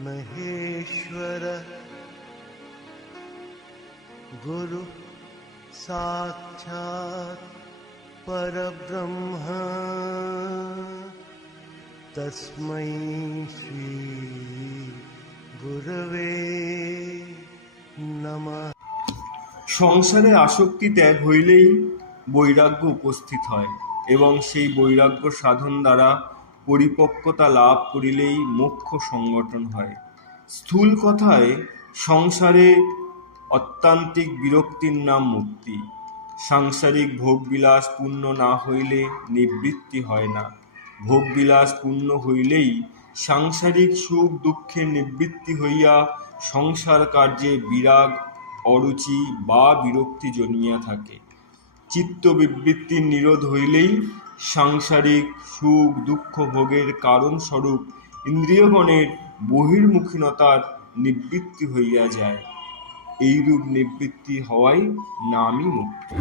महेश्वर गुरु साक्षात् परब्रह्म तस्मै श्री गुरवे नमः সংসারে আসক্তি ত্যাগ হইলেই বৈরাগ্য উপস্থিত হয় এবং সেই বৈরাগ্য সাধন দ্বারা পরিপক্কতা লাভ করিলেই মোক্ষ সংগঠন হয়। স্থূল কথায় সংসারে অত্যান্তিক বিরক্তির নাম মুক্তি। সাংসারিক ভোগবিলাস পূর্ণ না হইলে নিবৃত্তি হয় না। ভোগবিলাস পূর্ণ হইলেই সাংসারিক সুখ দুঃখের নিবৃত্তি হইয়া সংসার কার্যে বিরাগ, অরুচি বা বিরক্তি জন্মিয়া থাকে। চিত্ত বিবৃত্তির নিরোধ হইলেই সাংসারিক সুখ, দুঃখ, ভোগের কারণস্বরূপ ইন্দ্রিয়গণের বহির্মুখীনতার নিবৃত্তি হইয়া যায়। এইরূপ নিবৃত্তি হওয়াই নামই মুক্তি।